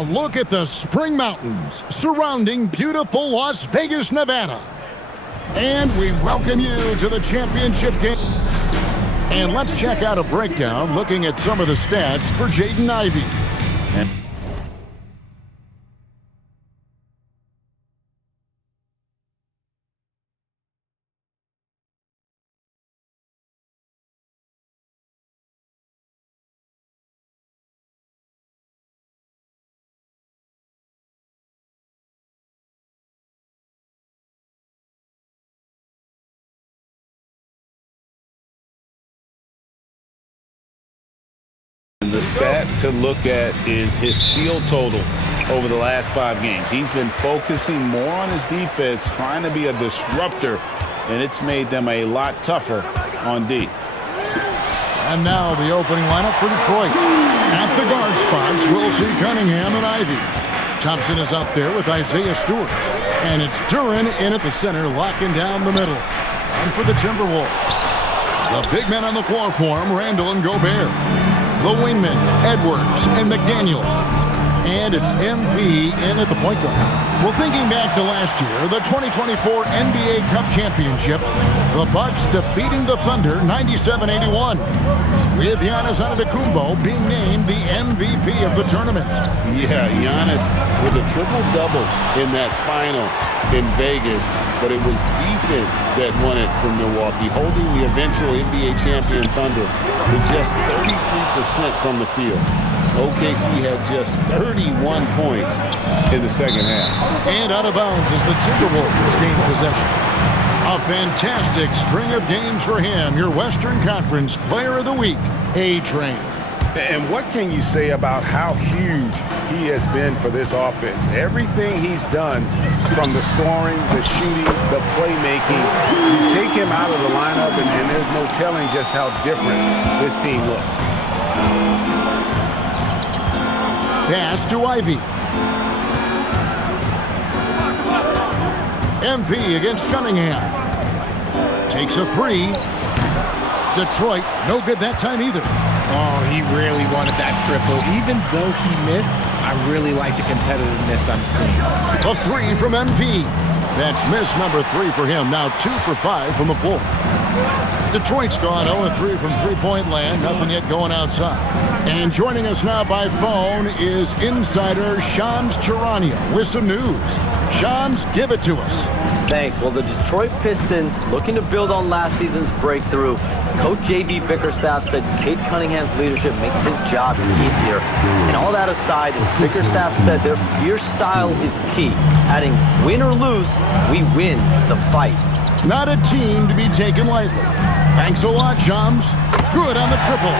A look at the Spring Mountains surrounding beautiful Las Vegas, Nevada. And we welcome you to the championship game. And let's check out a breakdown looking at some of the stats for Jaden Ivey. The stat to look at is his steal total over the last 5 games. He's been focusing more on his defense, trying to be a disruptor, and it's made them a lot tougher on D. And now the opening lineup for Detroit. At the guard spots, we'll see Cunningham and Ivey. Thompson is up there with Isaiah Stewart. And it's Duren in at the center, locking down the middle. And for the Timberwolves, the big men on the floor for him, Randall and Gobert. The wingmen, Edwards and McDaniel. And it's MP in at the point guard. Well, thinking back to last year, the 2024 NBA Cup Championship, the Bucks defeating the Thunder 97-81. With Giannis Antetokounmpo being named the MVP of the tournament. Yeah, Giannis with a triple-double in that final in Vegas, but it was defense that won it from Milwaukee, holding the eventual NBA champion Thunder to just 33% from the field. OKC had just 31 points in the second half. And out of bounds as the Timberwolves gain possession. A fantastic string of games for him. Your Western Conference Player of the Week, A-Train. And what can you say about how huge he has been for this offense? Everything he's done, from the scoring, the shooting, the playmaking, you take him out of the lineup and there's no telling just how different this team looks. Pass to Ivey. MP against Cunningham. Takes a 3. Detroit, no good that time either. Oh, he really wanted that triple. Even though he missed, I really like the competitiveness I'm seeing. A 3 from MP. That's miss number 3 for him. Now 2 for 5 from the floor. Detroit's gone 0-3 from three-point land. Nothing yet going outside. And joining us now by phone is insider Shams Charania with some news. Shams, give it to us. Thanks. Well, the Detroit Pistons, looking to build on last season's breakthrough. Coach J.D. Bickerstaff said Cade Cunningham's leadership makes his job easier. And all that aside, Bickerstaff said their fierce style is key, adding, win or lose, we win the fight. Not a team to be taken lightly. Thanks a lot, Shams. Good on the triple.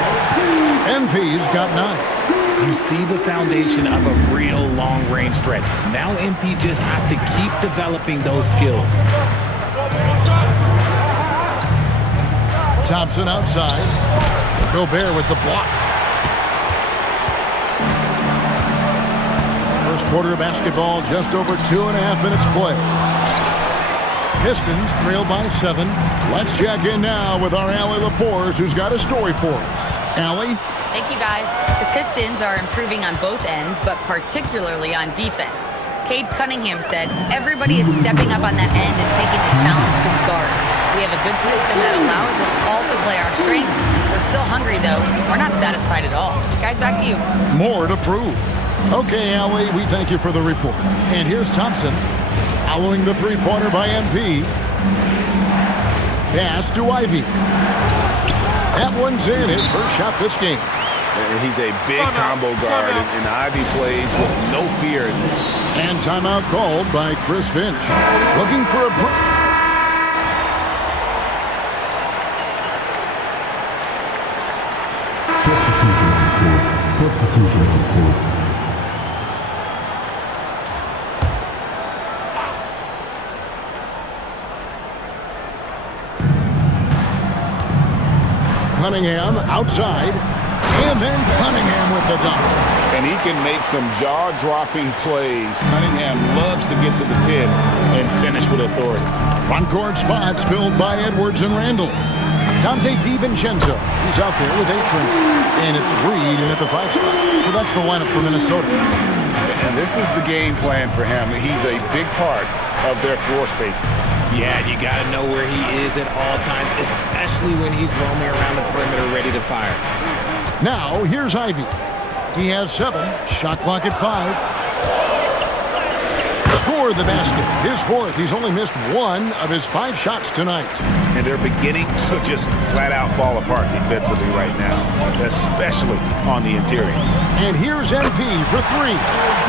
MP's got 9. You see the foundation of a real long-range stretch. Now MP just has to keep developing those skills. Thompson outside. Gobert with the block. First quarter of basketball, just over 2.5 minutes play. Pistons trail by 7. Let's check in now with our Allie LaForce, who's got a story for us. Allie? Thank you, guys. The Pistons are improving on both ends, but particularly on defense. Cade Cunningham said, everybody is stepping up on that end and taking the challenge to the guard. We have a good system that allows us all to play our strengths. We're still hungry, though. We're not satisfied at all. Guys, back to you. More to prove. Okay, Allie, we thank you for the report. And here's Thompson, following the three-pointer by MP. Pass to Ivey. That one's in, his first shot this game. He's a big combo guard, and Ivey plays with no fear. And timeout called by Chris Finch. Looking for a... Substitution on court. Cunningham outside, and then Cunningham with the dunk. And he can make some jaw-dropping plays. Cunningham loves to get to the 10 and finish with authority. Front court spots filled by Edwards and Randall. Dante DiVincenzo, he's out there with A-Train. And it's Reed in at the 5 spot. So that's the lineup for Minnesota. And this is the game plan for him. He's a big part of their floor space. Yeah, you got to know where he is at all times, especially when he's roaming around the perimeter ready to fire. Now, here's Ivey. He has 7. Shot clock at 5. Scored the basket. His 4th. He's only missed 1 of his 5 shots tonight. And they're beginning to just flat out fall apart defensively right now, especially on the interior. And here's MP for 3.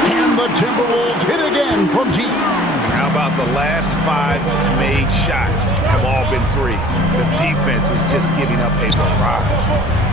And the Timberwolves hit again from deep. And how about the last 5 made shots have all been threes? The defense is just giving up a barrage.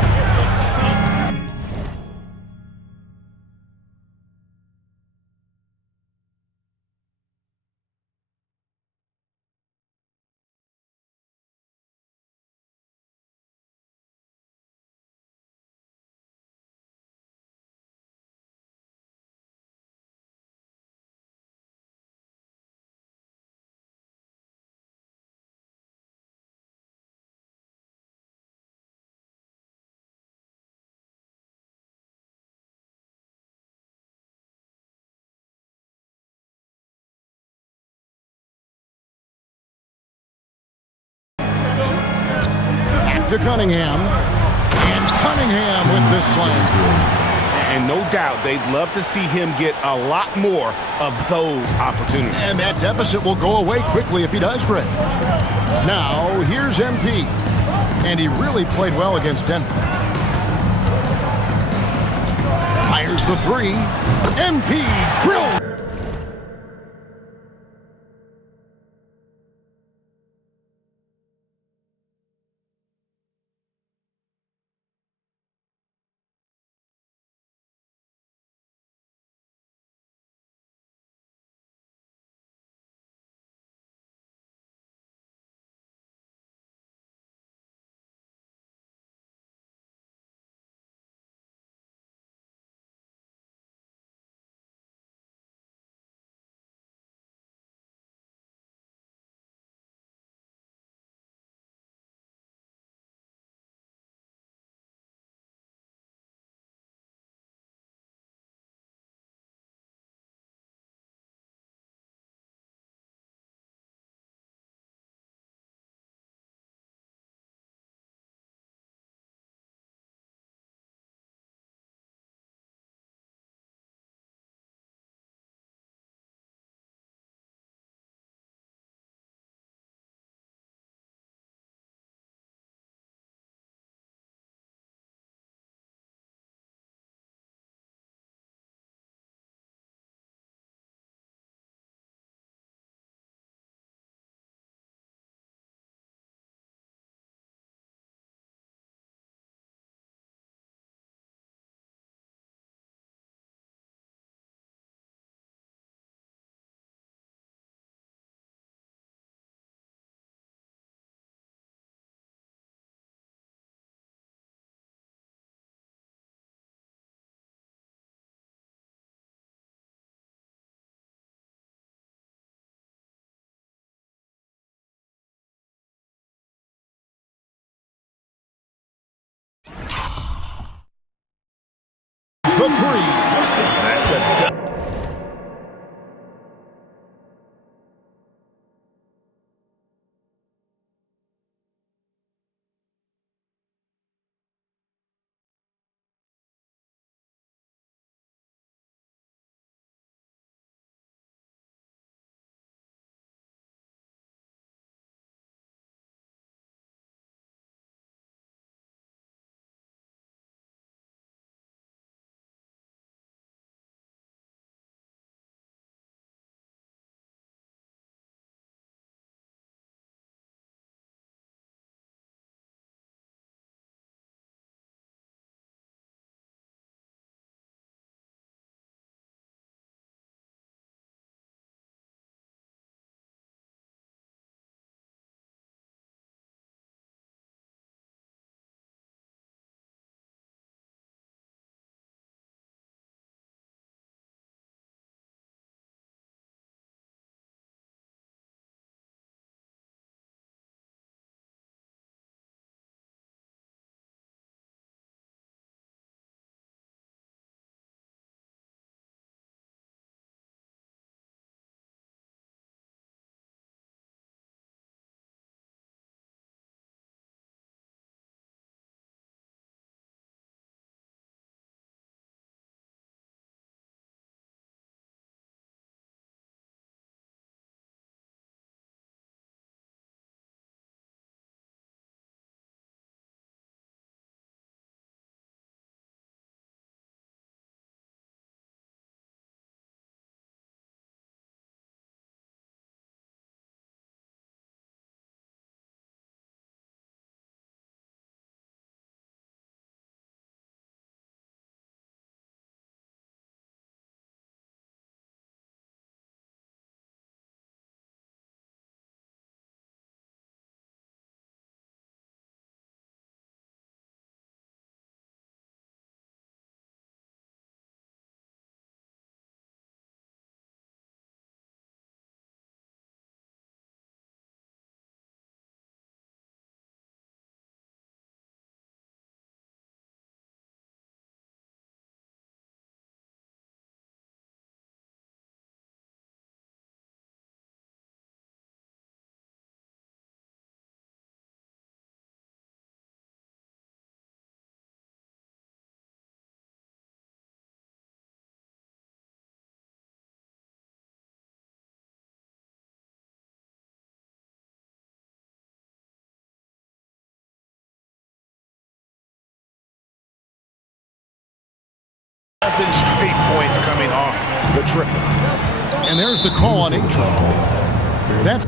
To Cunningham. And Cunningham with this slam. And no doubt they'd love to see him get a lot more of those opportunities. And that deficit will go away quickly if he does, Brett. Now, here's MP. And he really played well against Denver. Fires the 3. MP drilled. The 3. That's a dozen straight points coming off the triple. And there's the call on A-Train. That's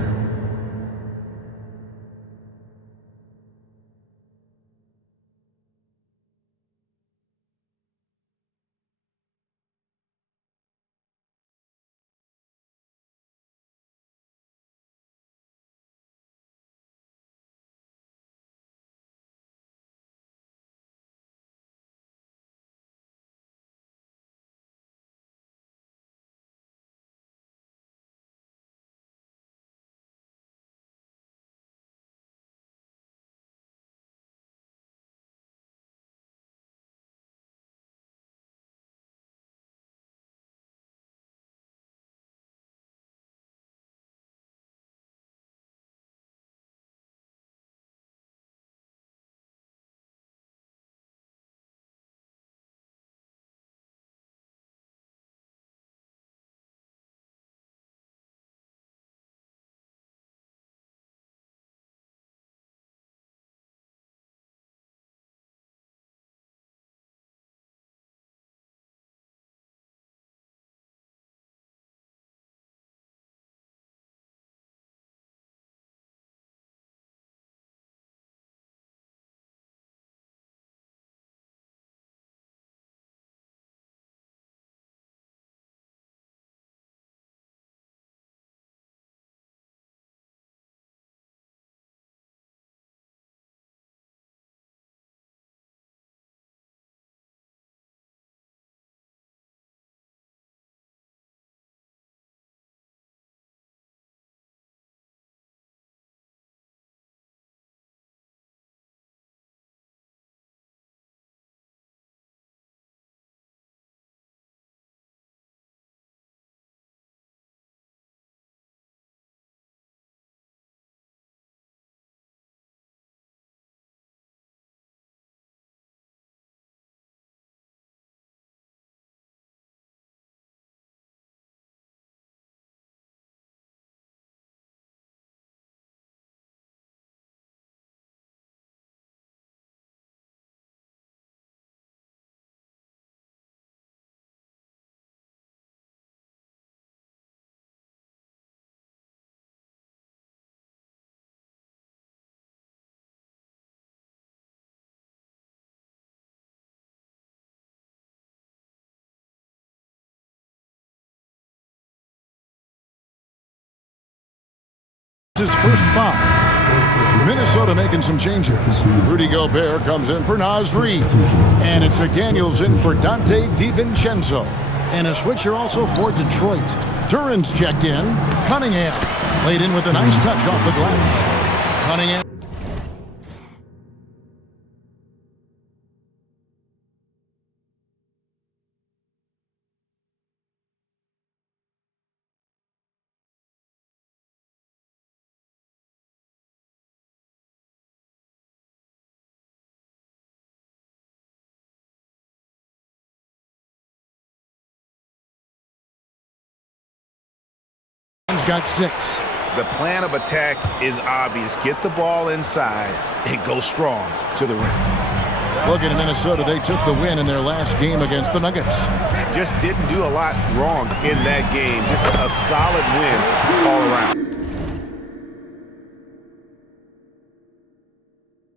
his first foul. Minnesota making some changes. Rudy Gobert comes in for Naz Reid. And it's McDaniels in for Dante DiVincenzo. And a switcher also for Detroit. Duran's checked in. Cunningham laid in with a nice touch off the glass. Cunningham. Got 6. The plan of attack is obvious. Get the ball inside and go strong to the rim. Looking at Minnesota, they took the win in their last game against the Nuggets. Just didn't do a lot wrong in that game. Just a solid win all around.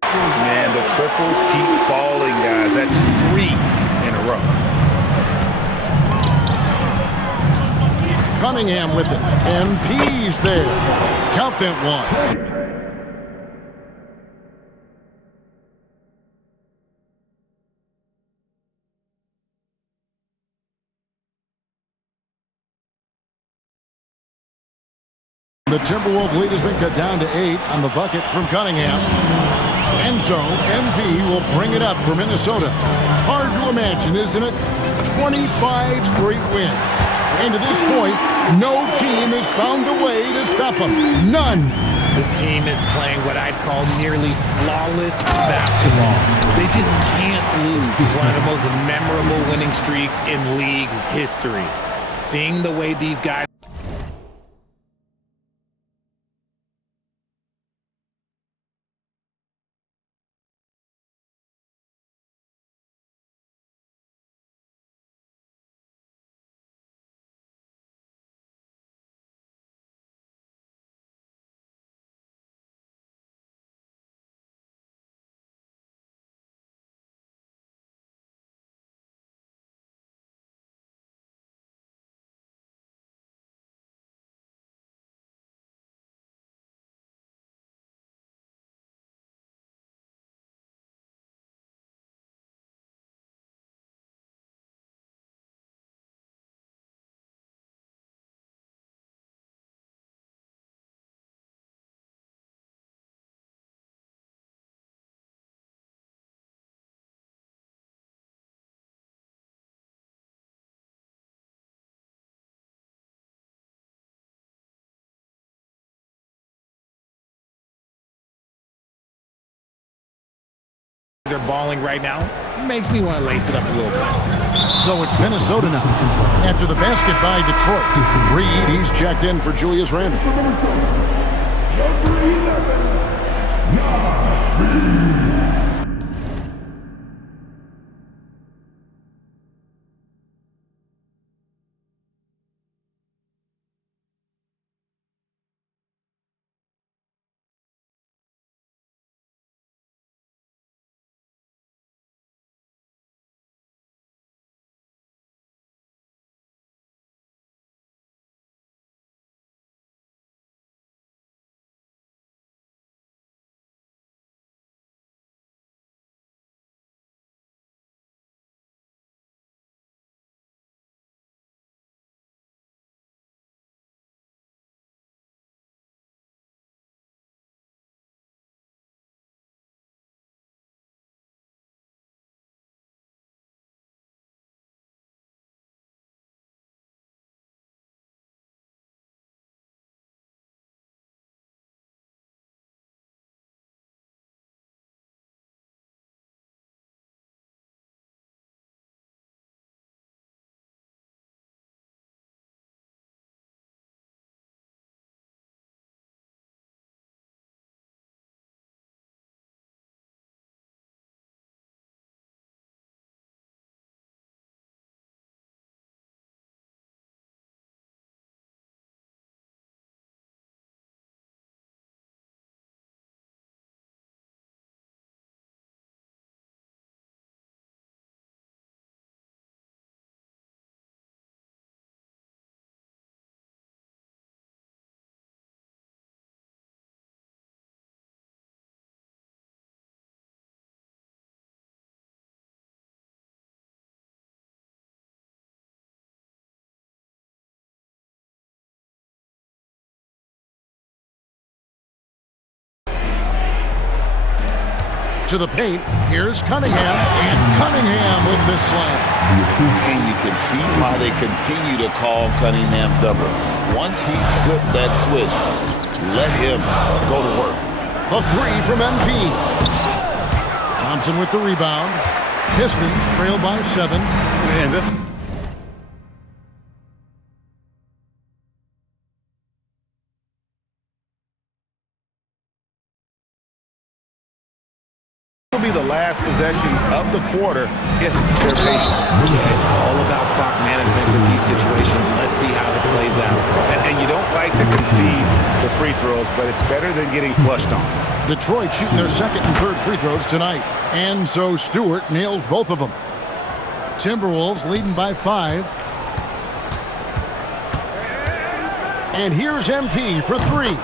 Man, the triples keep falling, guys. That's 3 in a row. Cunningham with it. MP's there. Count that one. The Timberwolves lead has been cut down to 8 on the bucket from Cunningham. And so MP will bring it up for Minnesota. Hard to imagine, isn't it? 25 straight wins. And to this point, no team has found a way to stop them. None. The team is playing what I'd call nearly flawless basketball. They just can't lose one of the most memorable winning streaks in league history. Seeing the way these guys are balling right now, makes me want to lace it up a little bit. So it's Minnesota now. After the basket by Detroit, Reed, he's checked in for Julius Randle. To the paint, here's Cunningham, and Cunningham with the slam. And you can see why they continue to call Cunningham's double. Once he's flipped that switch, let him go to work. A three from MP. Thompson with the rebound. Pistons trail by 7. Man, this will be the last possession of the quarter if they're patient. Yeah, it's all about clock management with these situations. Let's see how it plays out. And you don't like to concede the free throws, but it's better than getting flushed on. Detroit shooting their second and third free throws tonight. And so Stewart nails both of them. Timberwolves leading by 5. And here's MP for 3.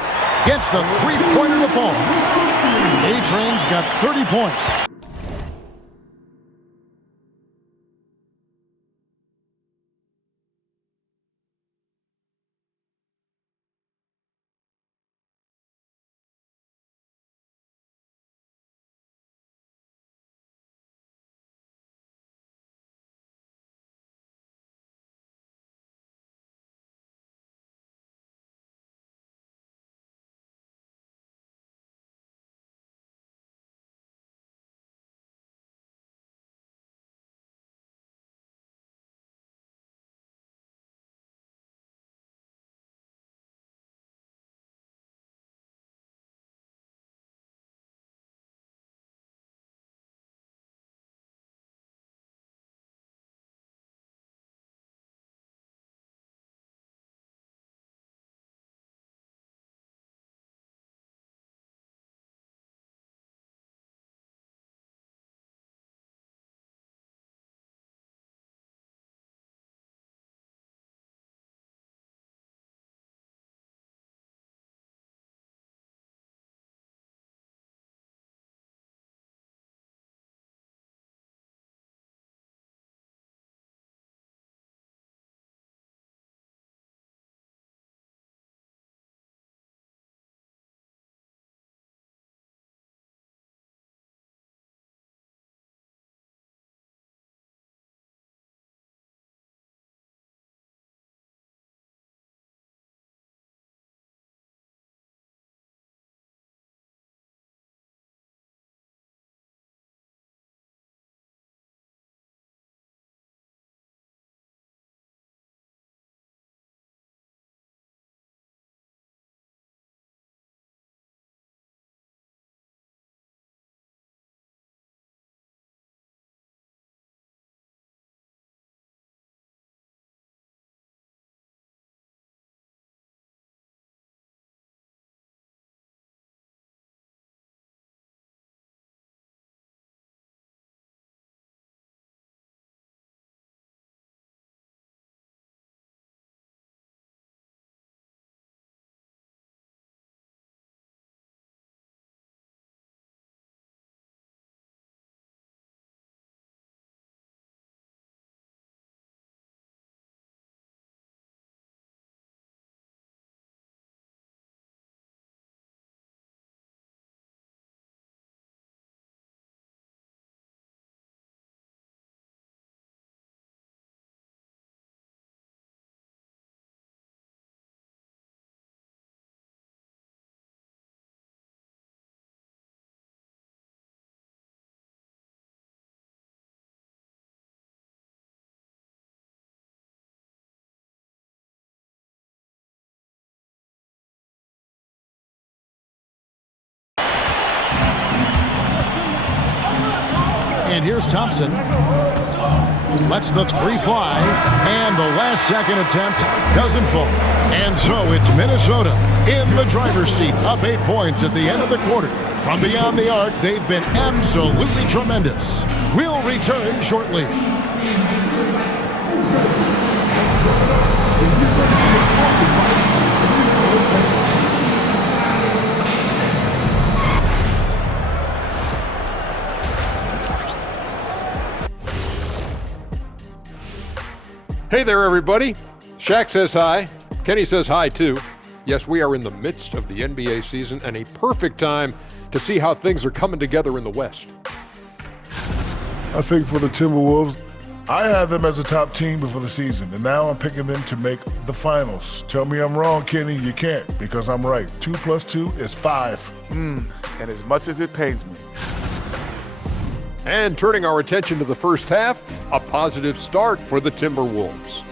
Gets the three-pointer to fall. A-Train's got 30 points. And here's Thompson. Lets the three fly, and the last second attempt doesn't fall. And so it's Minnesota in the driver's seat, up 8 points at the end of the quarter. From beyond the arc, they've been absolutely tremendous. We'll return shortly. Hey there, everybody. Shaq says hi. Kenny says hi, too. Yes, we are in the midst of the NBA season and a perfect time to see how things are coming together in the West. I think for the Timberwolves, I had them as a top team before the season, and now I'm picking them to make the finals. Tell me I'm wrong, Kenny. You can't, because I'm right. 2 + 2 is 5. And as much as it pains me. And turning our attention to the first half, a positive start for the Timberwolves.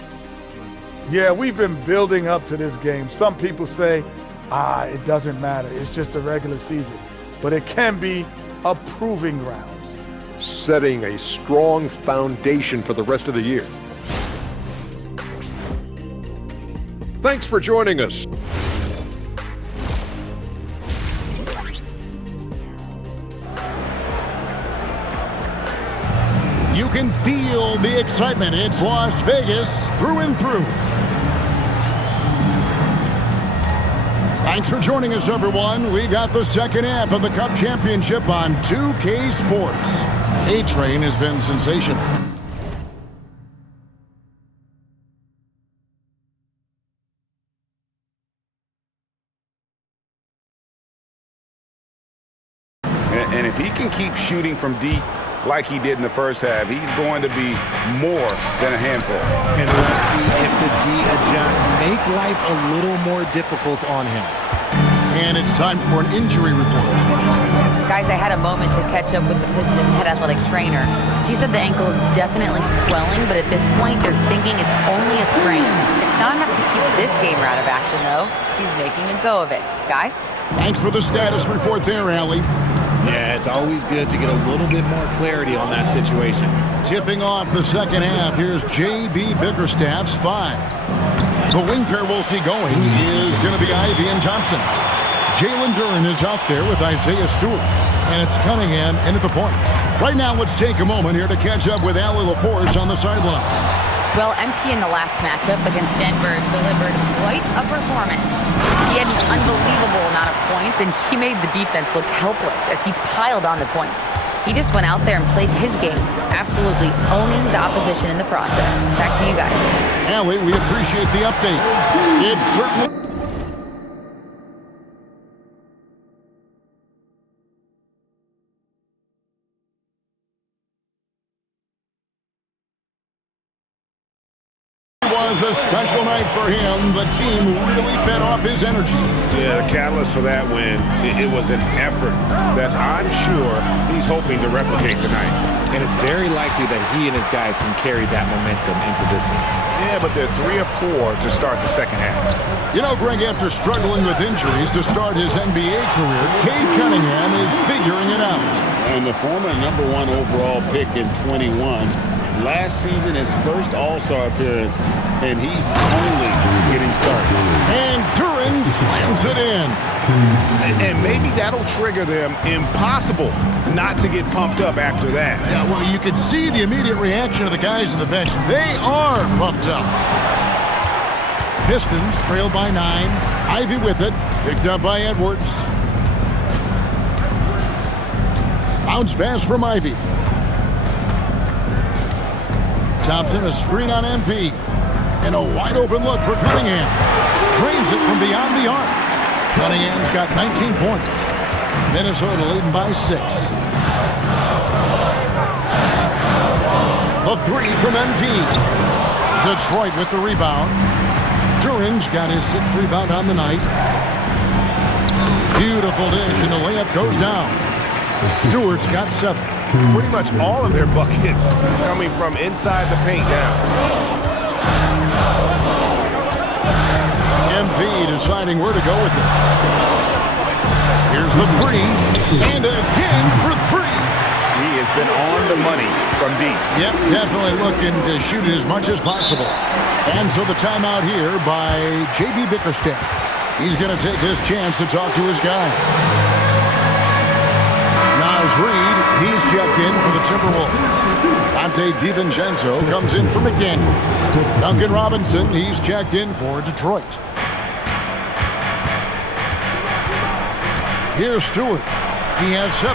Yeah, we've been building up to this game. Some people say, it doesn't matter. It's just a regular season. But it can be a proving grounds. Setting a strong foundation for the rest of the year. Thanks for joining us. You can feel the excitement. It's Las Vegas through and through. Thanks for joining us, everyone. We got the second half of the Cup Championship on 2K Sports. A-Train has been sensational. And if he can keep shooting from deep like he did in the first half, he's going to be more than a handful. And let's see if the D adjusts, make life a little more difficult on him. And it's time for an injury report. Guys, I had a moment to catch up with the Pistons head athletic trainer. He said the ankle is definitely swelling, but at this point, they're thinking it's only a sprain. It's not enough to keep this gamer out of action, though. He's making a go of it. Guys? Thanks for the status report there, Allie. Yeah, it's always good to get a little bit more clarity on that situation. Tipping off the second half, here's J.B. Bickerstaff's 5. The wing pair we'll see going is going to be Ivy and Thompson. Jalen Duren is out there with Isaiah Stewart, and it's Cunningham in at the point. Right now, let's take a moment here to catch up with Allie LaForce on the sideline. Well, MP in the last matchup against Denver delivered quite a performance. He had an unbelievable amount of points, and he made the defense look helpless as he piled on the points. He just went out there and played his game, absolutely owning the opposition in the process. Back to you guys. Allie, we appreciate the update. It certainly was a special night for him. The team really fed off his energy. Yeah, the catalyst for that win, it was an effort that I'm sure he's hoping to replicate tonight. And it's very likely that he and his guys can carry that momentum into this one. Yeah, but they're 3 of 4 to start the second half. You know, Greg, after struggling with injuries to start his NBA career, Cade Cunningham is figuring it out. And the former #1 overall pick in 21. Last season, his first All-Star appearance, and he's only getting started. And Duren slams it in. And maybe that'll trigger them. Impossible not to get pumped up after that. Yeah, well, you can see the immediate reaction of the guys on the bench. They are pumped up. Pistons trail by 9. Ivy with it. Picked up by Edwards. Bounce pass from Ivy. Thompson, a screen on MP. And a wide open look for Cunningham. Drains it from beyond the arc. Cunningham's got 19 points. Minnesota leading by 6. A 3 from MP. Detroit with the rebound. Duren's got his 6th rebound on the night. Beautiful dish, and the layup goes down. Stewart's got 7. Pretty much all of their buckets coming from inside the paint now. MP deciding where to go with it. Here's the 3, and again for 3. He has been on the money from deep. Yep, definitely looking to shoot it as much as possible. And so the timeout here by J.B. Bickerstaff. He's going to take his chance to talk to his guy. Niles Reed, he's checked in for the Timberwolves. Dante DiVincenzo comes in for McDaniel. Duncan Robinson, he's checked in for Detroit. Here's Stewart. He has 7.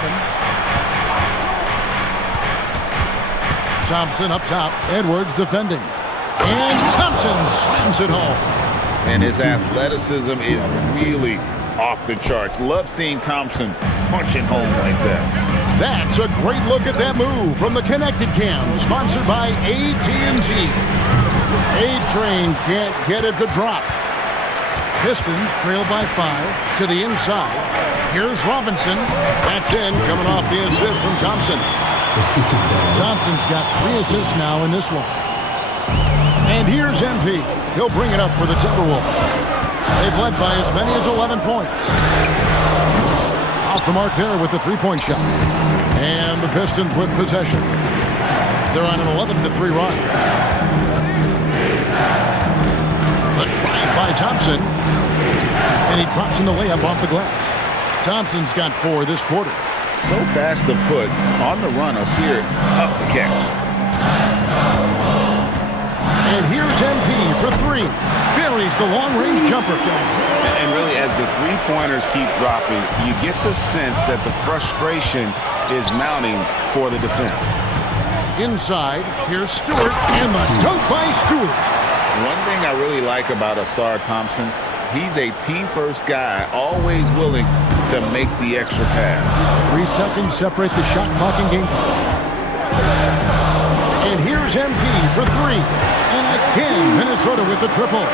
Thompson up top. Edwards defending. And Thompson slams it home. And his athleticism is really off the charts. Love seeing Thompson punching home like that. That's a great look at that move from the Connected Cam, sponsored by AT&T. A-Train can't get it to drop. Pistons trail by 5 to the inside. Here's Robinson. That's in, coming off the assist from Thompson. Thompson's got 3 assists now in this one. And here's MP. He'll bring it up for the Timberwolves. They've led by as many as 11 points. Off the mark there with the 3-point shot. And the Pistons with possession. They're on an 11-3 run. The drive by Thompson. And he drops in the layup off the glass. Thompson's got 4 this quarter. So fast of foot. On the run, I'll see her tough to catch. And here's MP for 3. Buries the long-range jumper. And really, as the three-pointers keep dropping, you get the sense that the frustration is mounting for the defense. Inside, here's Stewart, and the dunk by Stewart. One thing I really like about Ausar Thompson, he's a team-first guy, always willing to make the extra pass. 3 seconds separate the shot clock and game clock. And here's MP for 3. And again, Minnesota with the triple.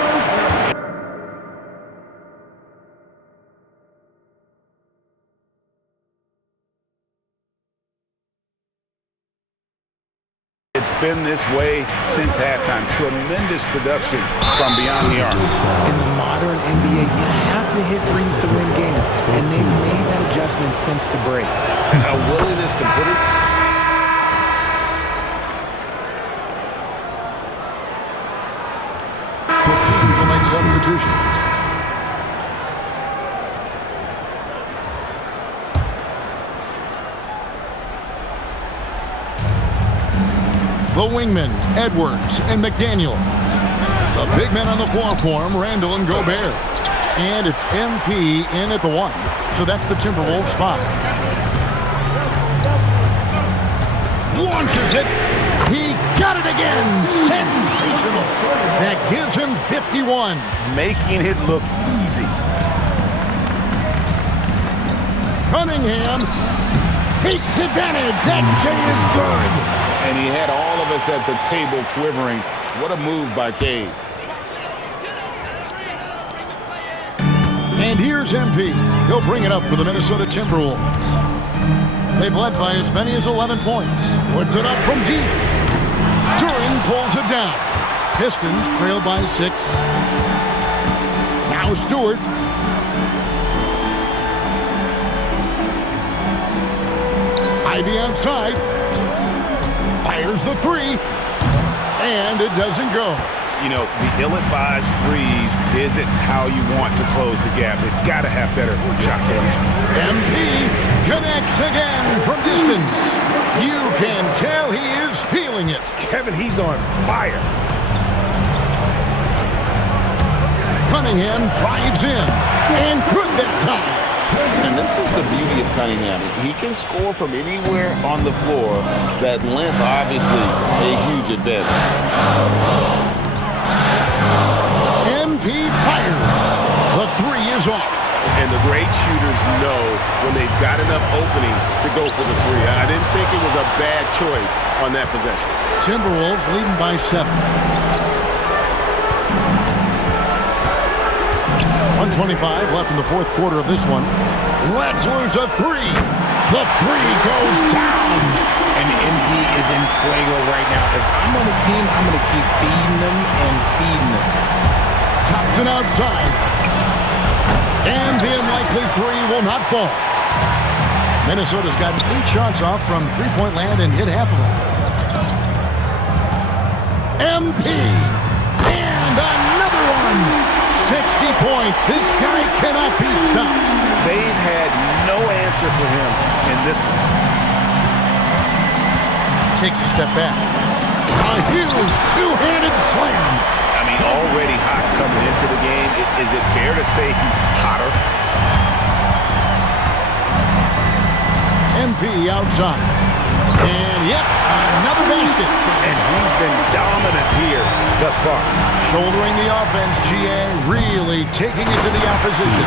It's been this way since halftime. Tremendous production from beyond the arc. In the modern NBA, you have to hit threes to win games, and they've made that adjustment since the break. A willingness to put it. Will make substitutions. The wingmen, Edwards and McDaniel. The big men on the floor for him, Randall and Gobert. And it's MP in at the 1. So that's the Timberwolves 5. Launches it. He got it again. Sensational. That gives him 51. Making it look easy. Cunningham takes advantage. That J is good. And he had all of us at the table quivering. What a move by Cade. And here's MP. He'll bring it up for the Minnesota Timberwolves. They've led by as many as 11 points. Puts it up from deep. Duran pulls it down. Pistons trail by 6. Now Stewart. Ivy outside. Fires the 3. And it doesn't go. You know, the ill-advised threes isn't how you want to close the gap. They've got to have better shot selection. MP connects again from distance. You can tell he is feeling it. Kevin, he's on fire. Cunningham drives in. And good that time. And this is the beauty of Cunningham. He can score from anywhere on the floor. That length, obviously, a huge advantage. MP fires. The 3 is off. And the great shooters know when they've got enough opening to go for the 3. I didn't think it was a bad choice on that possession. Timberwolves leading by 7. 1:25 left in the 4th quarter of this one. Let's lose a 3. The 3 goes down. And MP is in fuego right now. If I'm on his team, I'm going to keep feeding them and feeding them. Thompson outside. And the unlikely 3 will not fall. Minnesota's gotten 8 shots off from three-point land and hit half of them. MP. And another one. 60 points. This guy cannot be stopped. They've had no answer for him in this one. Takes a step back. A huge two-handed slam. I mean, already hot coming into the game. Is it fair to say he's hotter? MP outside. And yep, another basket. And he's been dominant here thus far. Shouldering the offense, GA really taking it to the opposition.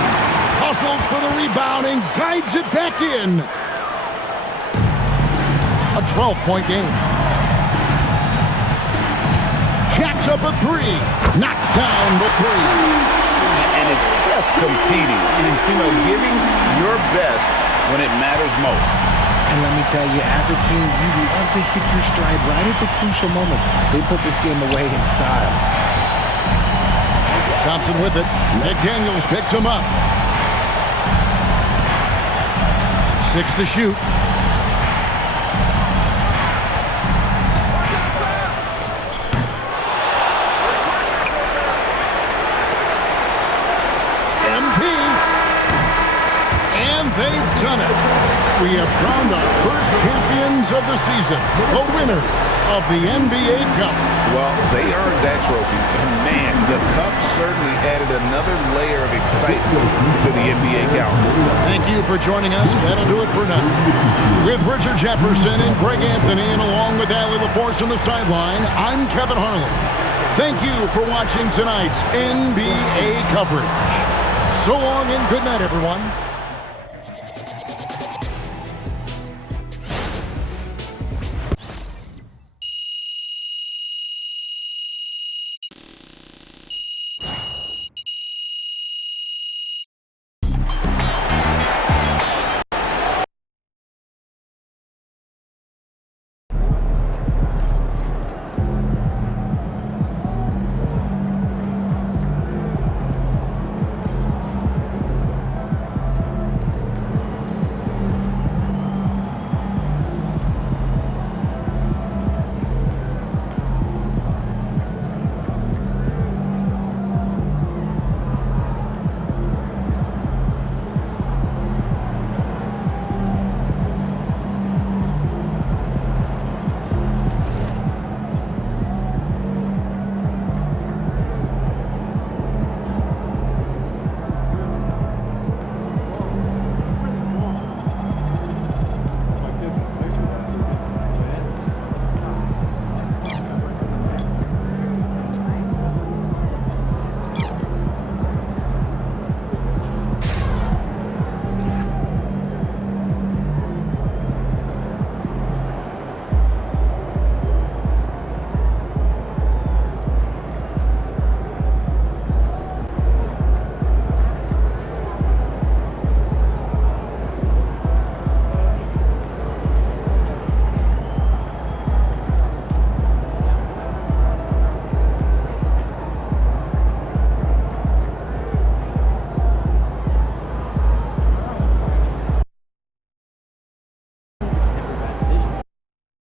Hustles for the rebound and guides it back in. A 12-point game. Jacks up a three. Knocks down the three. And it's just competing. You know, giving your best when it matters most. And let me tell you, as a team, you love to hit your stride right at the crucial moments. They put this game away in style. Thompson with it. McDaniels picks him up. 6 to shoot. MP. And they've done it. We have crowned our first champions of the season, the winner of the NBA Cup. Well, they earned that trophy. And man, the Cup certainly added another layer of excitement to the NBA calendar. Thank you for joining us. That'll do it for now. With Richard Jefferson and Greg Anthony, and along with Allie LaForce on the sideline, I'm Kevin Harlan. Thank you for watching tonight's NBA coverage. So long and good night, everyone.